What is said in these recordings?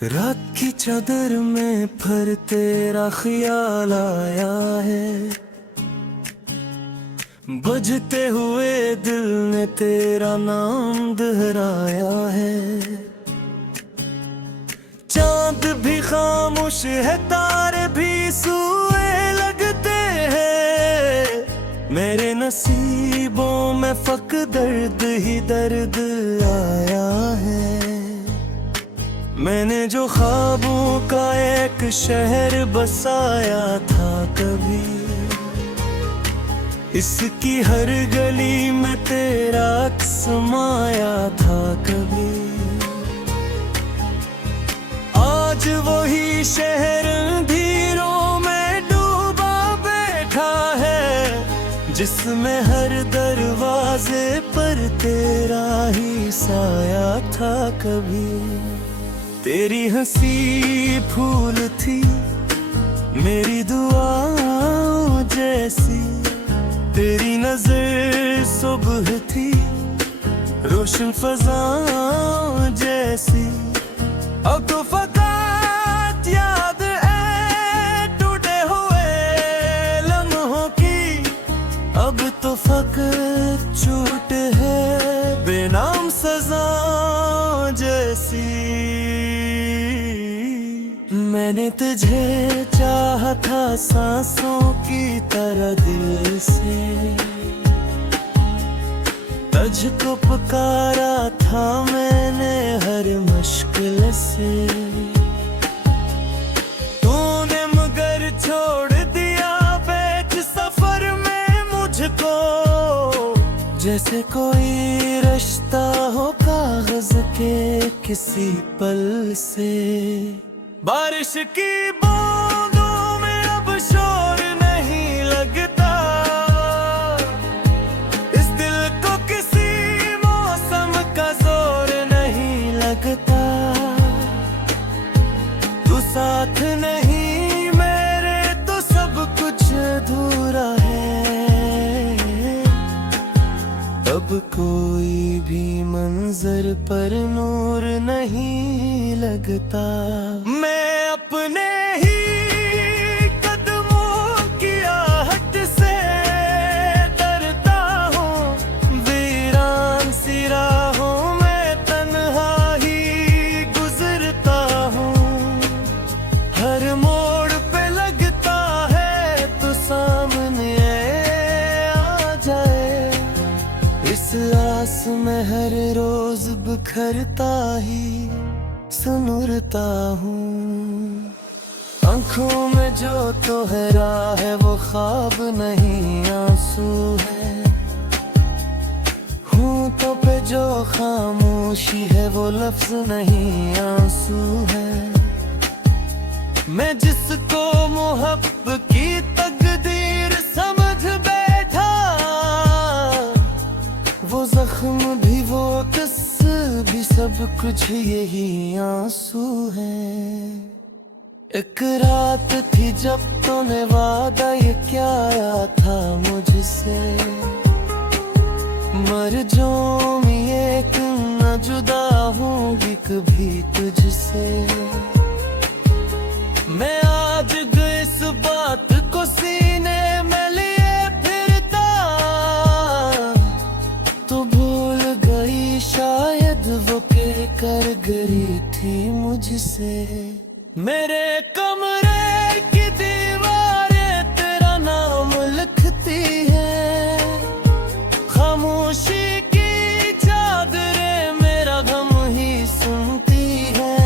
रात की चादर में फिर तेरा ख्याल आया है, बजते हुए दिल ने तेरा नाम दोहराया है। चांद भी खामोश है, तारे भी सूए लगते हैं। मेरे नसीबों में फक दर्द ही दर्द आया है। मैंने जो ख्वाबों का एक शहर बसाया था कभी, इसकी हर गली में तेरा अक्स समाया था कभी। आज वही शहर अंधेरों में डूबा बैठा है, जिसमें हर दरवाजे पर तेरा ही साया था कभी। तेरी हंसी फूल थी, मेरी दुआओं जैसी। तेरी नजर सुबह थी, रोशन फज़ाओं जैसी। अब तो फकत याद है टूटे हुए लम्हों की, अब तो फकत चोट है बेनाम सज़ाओं जैसी। मैंने तुझे चाहा था सांसों की तरह दिल से, तुझको पुकारा था मैंने हर मुश्किल से। तूने मगर छोड़ दिया बीच सफर में मुझको, जैसे कोई रिश्ता हो कागज के किसी पल से। बारिश की बूंदों में अब शोर नहीं लगता, इस दिल को किसी मौसम का जोर नहीं लगता। तू साथ नहीं मेरे तो सब कुछ अधूरा है। अब कोई भी मंजर पर नूर नहीं लगता। मैं अपने ही कदमों की आहट से डरता हूँ, वीरान सी राहों में तन्हा ही गुजरता हूँ। हर मोड़ पे लगता है तो सामने आ जाए, इस आस में हर रोज बिखरता ही सुनुरता हूँ। आँखों में जो तोहरा है वो ख्वाब नहीं आंसू है, होंठों पे जो खामोशी है वो लफ्ज नहीं आंसू है। मैं जिसको मोहब्बत की तकदीर समझ बैठा, वो जख्म भी वो किस भी सब कुछ यही आंसू है। एक रात थी जब तूने वादा ये क्या आया था मुझसे, मर जाऊं एक न जुदा होंगी कभी तुझसे। मैं आज इस बात को सीने में लिए फिरता, तो भूल गई शायद वो कर गई थी मुझसे। मेरे कमरे की दीवारें तेरा नाम लिखती है, खामोशी की चादरें मेरा गम ही सुनती है।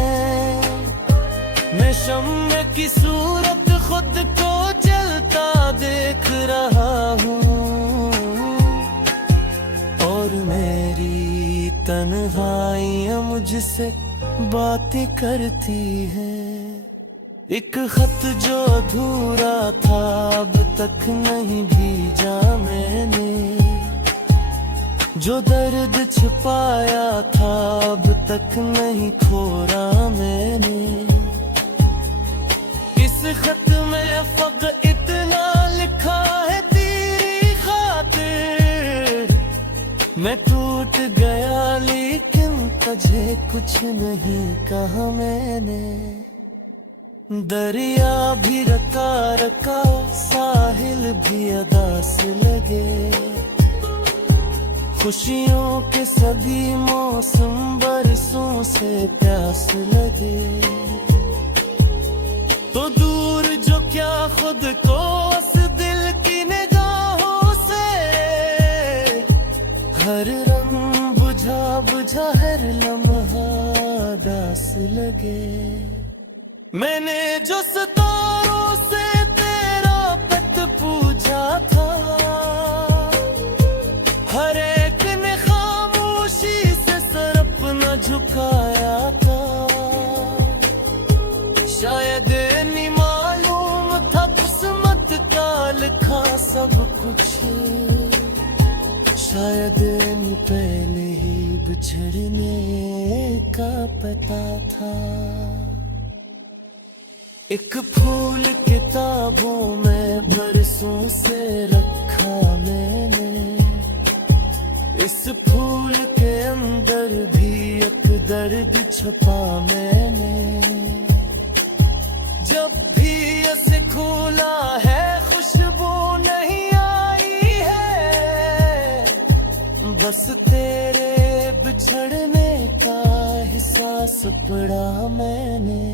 मैं शम्मे की सूरत खुद को जलता देख रहा हूँ, और मेरी तन्हाइयाँ मुझसे बातें करती है। एक खत जो अधूरा था अब तक नहीं भेजा मैंने, जो दर्द छुपाया था अब तक नहीं खोरा मैंने। इस खत में फक़त इतना लिखा है तेरी खातिर, मैं टूट गया लेकिन तुझे कुछ नहीं कहा मैंने। दरिया भी रका रका, साहिल भी अदास लगे। खुशियों के सभी मौसम बरसों से प्यास लगे। तो दूर जो क्या खुद को उस दिल की निगाहों से, हर रंग बुझा बुझा हर लम्हा दास लगे। मैंने जो सितारों से तेरा पत पूछा था, हर एक ने खामोशी से सर अपना झुकाया था। शायद नहीं मालूम था किस्मत का लिखा सब कुछ, शायद नहीं पहले ही बिछड़ने का पता था। एक फूल किताबों में बरसों से रखा मैंने। इस फूल के अंदर भी एक दर्द छुपा मैंने। जब भी इसे खोला है खुशबू नहीं आई है, बस तेरे बिछड़ने का एहसास पड़ा मैंने।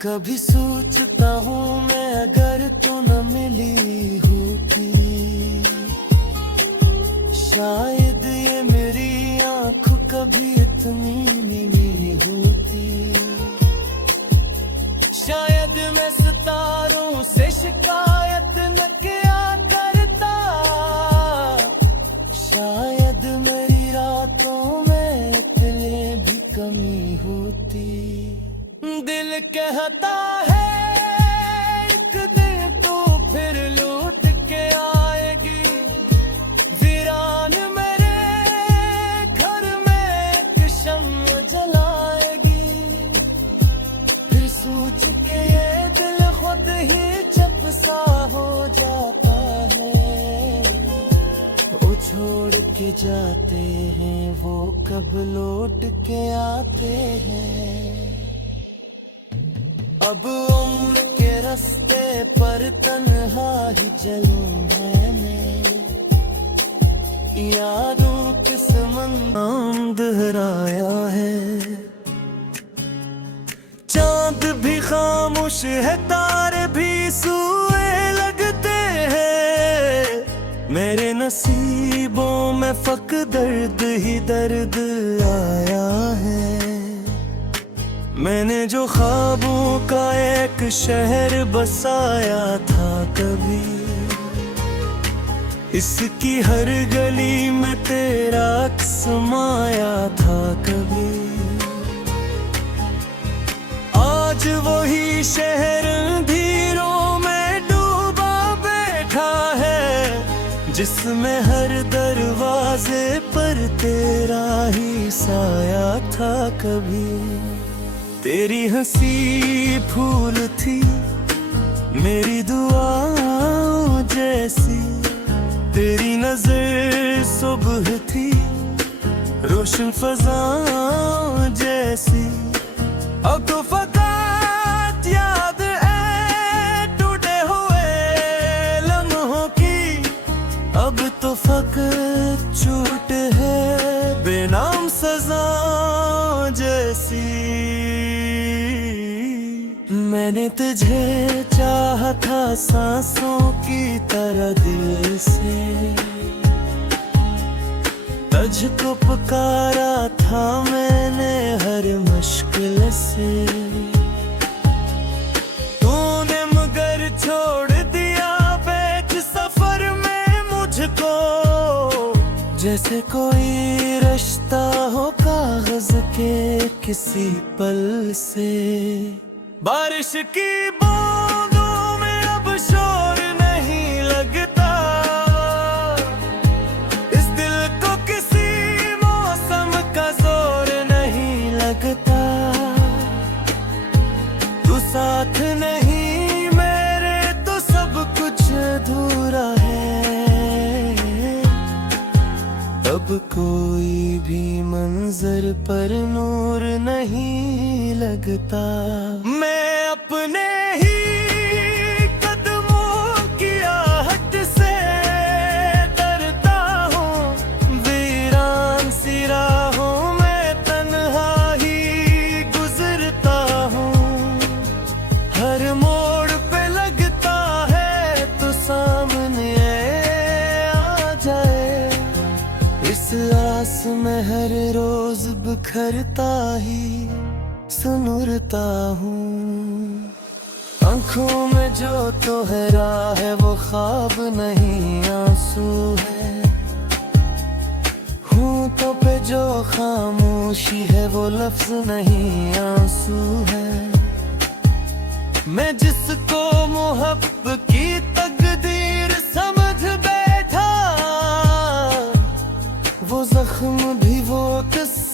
कभी सोचता हूँ मैं अगर तू न मिली होती, शायद ये मेरी आँख कभी इतनी नीली होती। शायद मैं सितारों से शिकायत न किया करता, शायद मेरी रातों में इतने भी कमी होती। दिल कहता है एक दिन तू फिर लौट के आएगी, वीरान मेरे घर में एक शम्म जलाएगी। फिर सोच के ये दिल खुद ही चप सा हो जाता है। वो छोड़ के जाते हैं वो कब लौट के आते हैं। अब उम्र के रास्ते पर तन्हा ही चलूं मैं, यादों के समंदर दोहराया है। चांद भी खामोश है, तारे भी सूए लगते हैं। मेरे नसीबों में फक दर्द ही दर्द आया है। मैंने जो ख्वाबों का एक शहर बसाया था कभी, इसकी हर गली में तेरा समाया था कभी। आज वही शहर अंधेरों में डूबा बैठा है, जिसमें हर दरवाजे पर तेरा ही साया था कभी। तेरी हंसी फूल थी मेरी दुआओं जैसी, तेरी नजर सुबह थी रोशन फज़ाओं जैसी। अब तो फकत याद है टूटे हुए लम्हों की, अब तो फकत चोट है बेनाम सज़ाओं जैसी। मैंने तुझे चाहा था सांसों की तरह दिल से, तुझको पुकारा था मैंने हर मुश्किल से। तूने मगर छोड़ दिया बैठ सफर में मुझको, जैसे कोई रिश्ता हो कागज के किसी पल से। बारिश की बूंदों में अब शोर नहीं लगता, इस दिल को किसी मौसम का जोर नहीं लगता। तू साथ नहीं मेरे तो सब कुछ अधूरा है। अब कोई भी मंजर पर नूर नहीं लगता। मैं अपने ही कदमों की आहट से डरता हूँ, वीरान सी राहों में तन्हा ही गुजरता हूँ। हर मोड़ पे लगता है तो सामने आ जाए, इस आस में हर रोज बिखरता ही सुनुरता हूँ। आंखों में जो तोहरा है वो ख्वाब नहीं आंसू है, होंठों पे जो खामोशी है वो लफ्ज नहीं आंसू है। मैं जिसको मोहब्बत की तकदीर समझ बैठा, वो जख्म भी वो किस्सा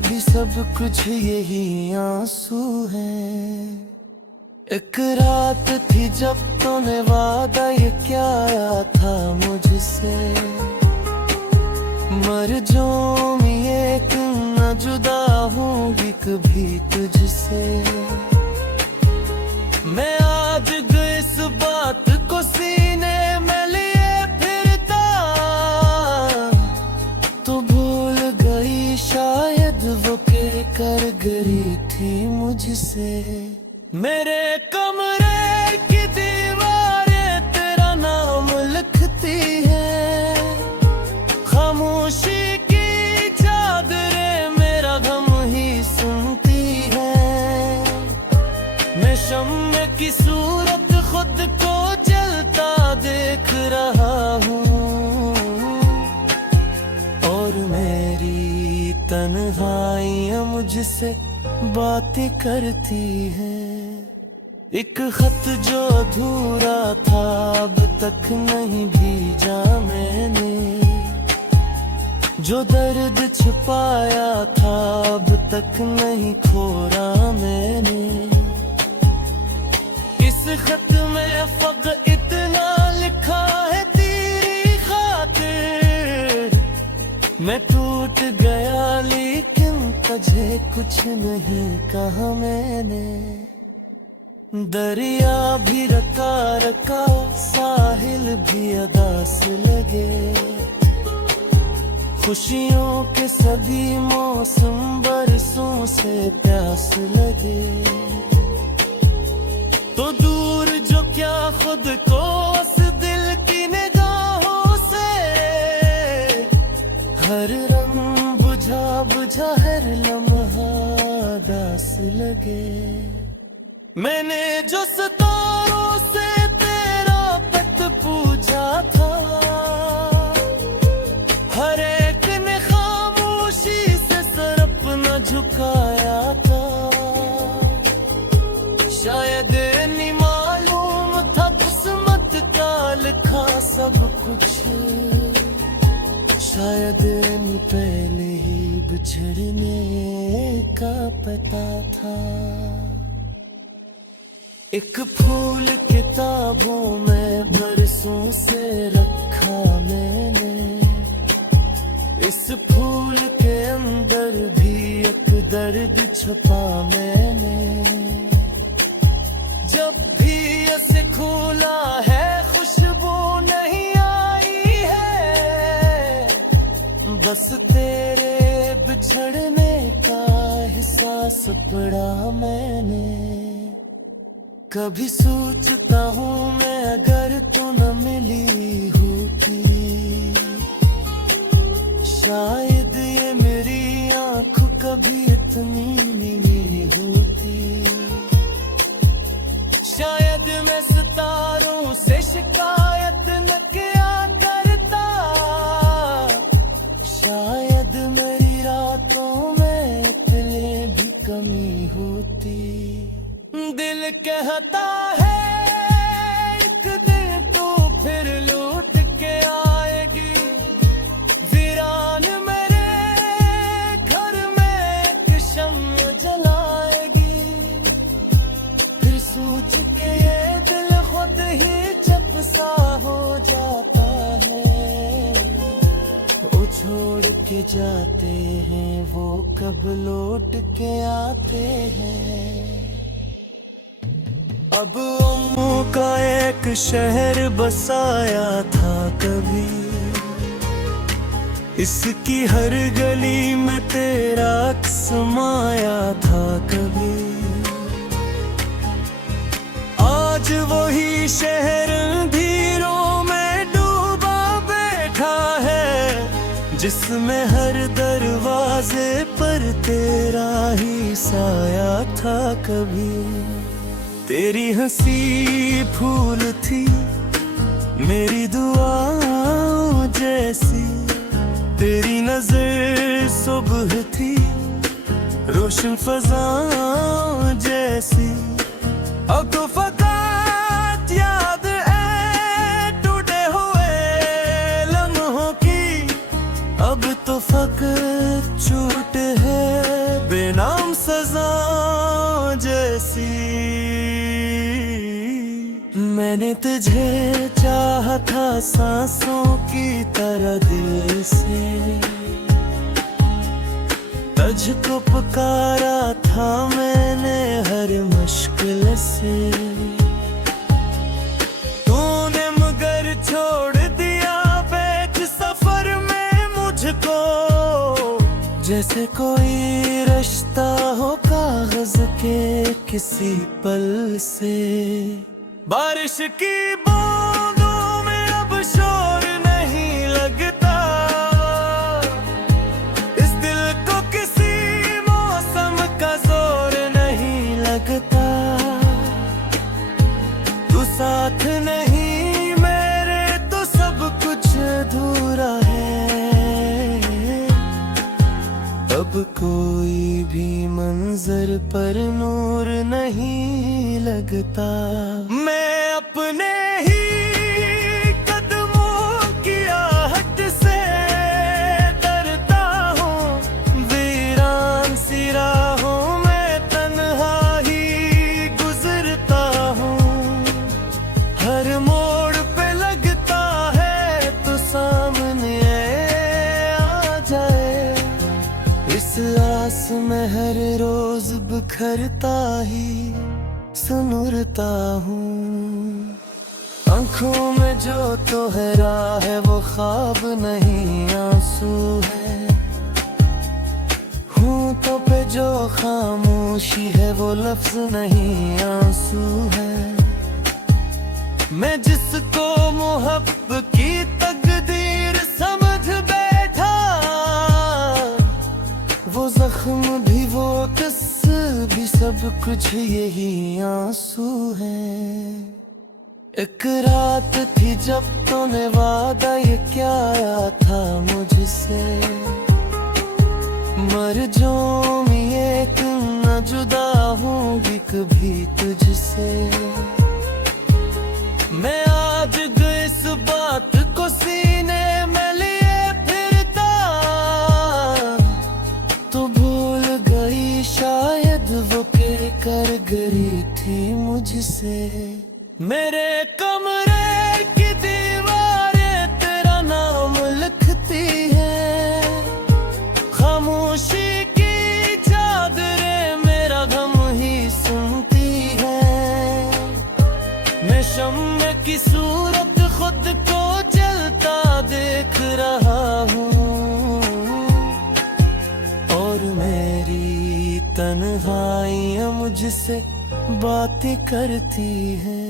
भी सब कुछ यही आंसू है। एक रात थी जब तूने वादा ये क्या आया था मुझसे, मर जाऊं एक न जुदा होंगी कभी तुझसे। मैं आज इस बात को सीने में लिए फिरता, तो भूल गई शायद वो कर गई थी मुझसे। मेरे कमरे की दीवारें तेरा नाम लिखती है, खामोशी की चादरें मेरा गम ही सुनती है। मैं शम्मे की सूरत खुद को जलता देख रहा हूँ, और मेरी तन्हाइयाँ मुझसे बातें करती हैं। एक खत जो अधूरा था अब तक नहीं भेजा मैंने, जो दर्द छुपाया था अब तक नहीं खोरा मैंने। इस खत में फक़त इतना लिखा है तेरी खातिर, मैं टूट गया लेकिन तुझे कुछ नहीं कहा मैंने। दरिया भी रका रका, साहिल भी अदास लगे, खुशियों के सभी मौसम बरसों से प्यास लगे। तो दूर जो क्या खुद को उस दिल की निगाहों से, हर रंग बुझा बुझा हर लम्हा दास लगे। मैंने जो सितारों से तेरा पत पूछा था, हर एक ने खामोशी से सर अपना झुकाया था। शायद नहीं मालूम था किस्मत का लिखा सब कुछ, शायद नहीं पहले ही बिछड़ने का पता था। एक फूल किताबों में बरसों से रखा मैंने, इस फूल के अंदर भी एक दर्द छुपा मैंने। जब भी इसे खोला है खुशबू नहीं आई है, बस तेरे बिछड़ने का एहसास पड़ा मैंने। कभी सोचता हूँ मैं अगर तू न मिली होती, शायद ये मेरी आँख कभी इतनी नीली होती। शायद मैं सितारों से शिकायत न किया करता, शायद मेरी रातों में इतने भी कमी होती। दिल कहता है एक दिन तू फिर लौट के आएगी, वीरान मेरे घर में एक शम्म जलाएगी। फिर सोच के ये दिल खुद ही चुप सा हो जाता है, वो छोड़ के जाते हैं वो कब लौट के आते हैं। अब अम्मू का एक शहर बसाया था कभी, इसकी हर गली में तेरा समाया था कभी। आज वही शहर अंधेरों में डूबा बैठा है, जिसमें हर दरवाजे पर तेरा ही साया था कभी। तेरी हंसी फूल थी मेरी दुआओं जैसी, तेरी नजर सुबह थी रोशन फज़ाओं जैसी। अब तो फकत याद है टूटे हुए लम्हों की, अब तो फकत चोट है बेनाम सज़ाओं जैसी। मैंने तुझे चाहा था सांसों की तरह दिल से, तुझको पुकारा था मैंने हर मुश्किल से। तूने मगर छोड़ दिया बीच सफर में मुझको, जैसे कोई रिश्ता हो कागज के किसी पल से। बारिश की बूंदों में अब शोर नहीं लगता, इस दिल को किसी मौसम का जोर नहीं लगता। तू साथ नहीं मेरे तो सब कुछ अधूरा है। अब कोई भी मंजर पर नूर नहीं लगता। मैं अपने ही कदमों की आहट से डरता हूँ, वीरान सी राहों में तन्हा ही गुजरता हूँ। हर मोड़ पे लगता है तो सामने आ जाए, इस आस में हर रोज बिखरता ही सुनुरता हूँ। आँखों में जो तोहरा है वो ख्वाब नहीं आंसू है, होंठों पे जो खामोशी है वो लफ्ज नहीं आंसू है। मैं जिसको मोहब्बत की तकदीर समझ बैठा, वो जख्म भी वो किस भी सब कुछ यही आंसू है। एक रात थी जब तूने वादा ये क्या आया था मुझसे, मर जाऊं एक न जुदा होंगी कभी तुझसे। मैं आज इस बात को सीने में लिए फिरता, तो भूल गई शायद वो कर गई थी मुझसे। मेरे कमरे की दीवारें तेरा नाम लिखती है, खामोशी की चादरें मेरा गम ही सुनती है। मैं शम्मे की सूरत खुद को जलता देख रहा हूँ, और मेरी तन्हाइयाँ मुझसे बातें करती हैं।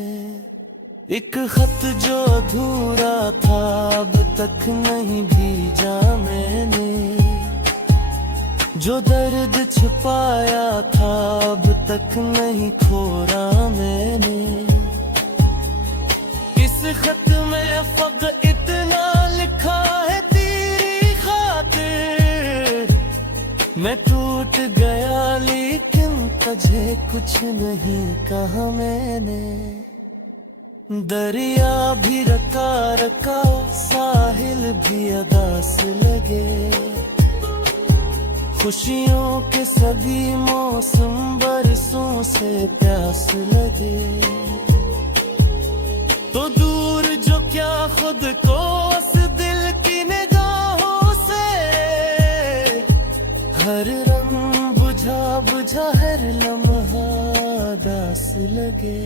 एक खत जो अधूरा था अब तक नहीं भेजा मैंने, जो दर्द छुपाया था अब तक नहीं खोरा मैंने। इस खत में फक़त इतना लिखा है तेरी खातिर, मैं टूट गया लेकिन तुझे कुछ नहीं कहा मैंने। दरिया भी रका रका साहिल भी अदास लगे, खुशियों के सभी मौसम बरसों से प्यास लगे। तो दूर जो क्या खुद को उस दिल की निगाहों से समझा हर लम्हा दास लगे।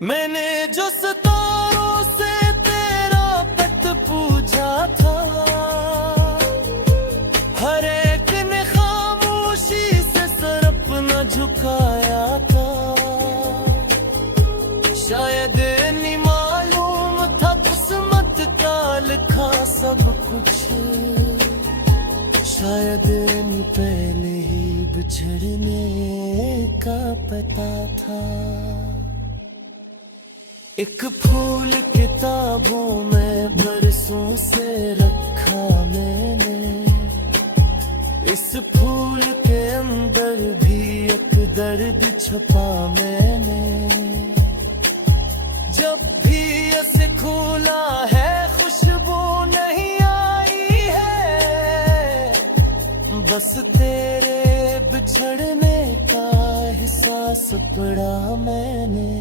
मैंने जो सितारों से तेरा पत पूछा था, हर एक ने खामोशी से सर अपना झुकाया था। शायद नहीं मालूम था किस्मत का लिखा सब कुछ, शायद नहीं पहले ही बिछड़ने का पता था। एक फूल किताबों में बरसों से रखा मैंने, इस फूल के अंदर भी एक दर्द छुपा मैंने। जब भी इसे खोला है खुशबू नहीं आई है, बस तेरे बिछड़ने का एहसास पड़ा मैंने।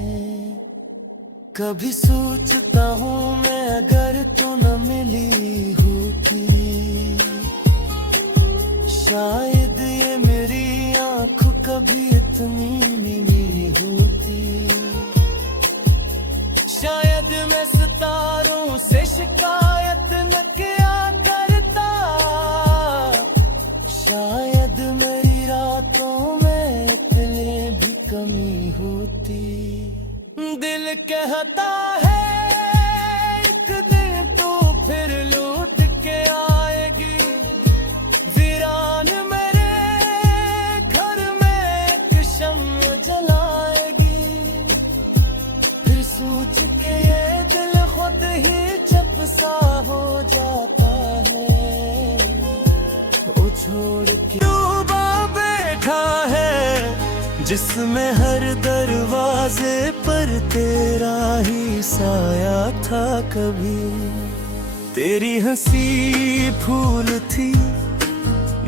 कभी सोचता हूँ मैं अगर तू न मिली होती, शायद ये मेरी आँख कभी इतनी नहीं होती। शायद मैं सितारों से शिकायत न किया करता, शायद मेरी रातों में इतनी भी कमी होती। दिल कहता है एक दिन तू फिर लौट के आएगी, वीरान मेरे घर में एक शम्म जलाएगी। फिर सोच के ये दिल खुद ही चप सा हो जाता है, वो छोड़ के डूबा बैठा है जिसमें हर दरवाजे पर तेरा ही साया था। कभी तेरी हंसी फूल थी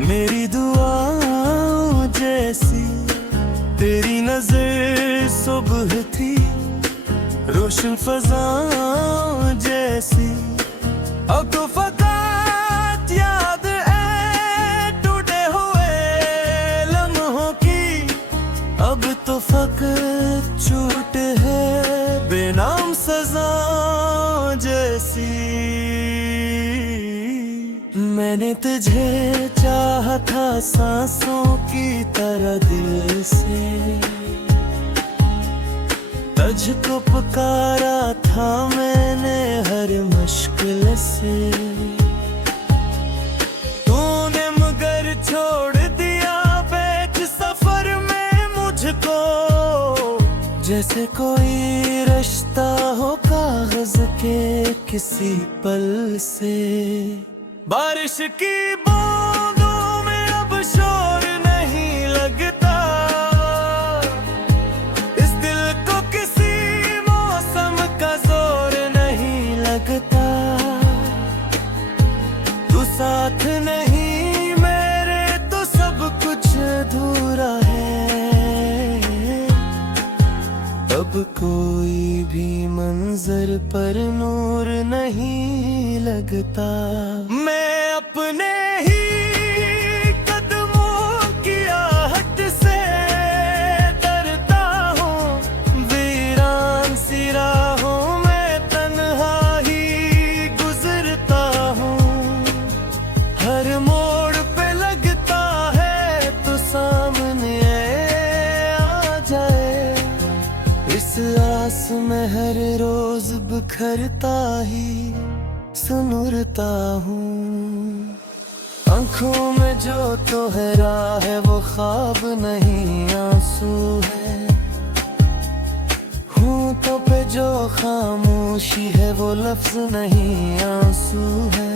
मेरी दुआओं जैसी, तेरी नजर सुबह थी रोशन फज़ाओं जैसी। अब तो फकत याद है टूटे हुए लम्हों की, अब तो फकत चोट है बेनाम सजा जैसी। मैंने तुझे चाहा था सांसों की तरह दिल से, तुझको पुकारा था मैंने हर मुश्किल से। तूने मगर छोड़ दिया बैठ सफर में मुझको, जैसे कोई रिश्ता हो कागज के किसी पल से। बारिश की बूंदों में अब शोर नहीं लगता, इस दिल को किसी मौसम का जोर नहीं लगता। तू साथ नहीं मेरे तो सब कुछ अधूरा है, अब कोई भी मंजर पर नूर नहीं लगता। मैं अपने ही कदमों की आहट से डरता हूँ, वीरान सी राहों में तन्हा ही गुजरता हूँ। हर मोड़ पे लगता है तो सामने आ जाए, इस आस में हर रोज बिखरता ही सुनुरता हूँ। आँखों में जो तो है राह है वो ख्वाब नहीं आंसू है, होंठों पे जो खामोशी है वो लफ्ज नहीं आंसू है।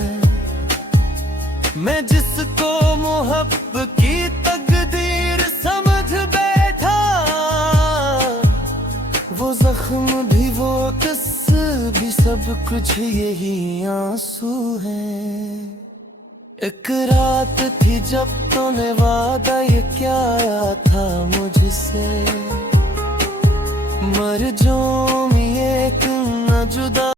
मैं जिसको मोहब्बत की तकदीर समझ बैठा, वो जख्म भी वो किस भी सब कुछ यही आंसू है। एक रात थी जब तूने वादा ये क्या आया था मुझसे, मर जाऊं मैं एक न जुदा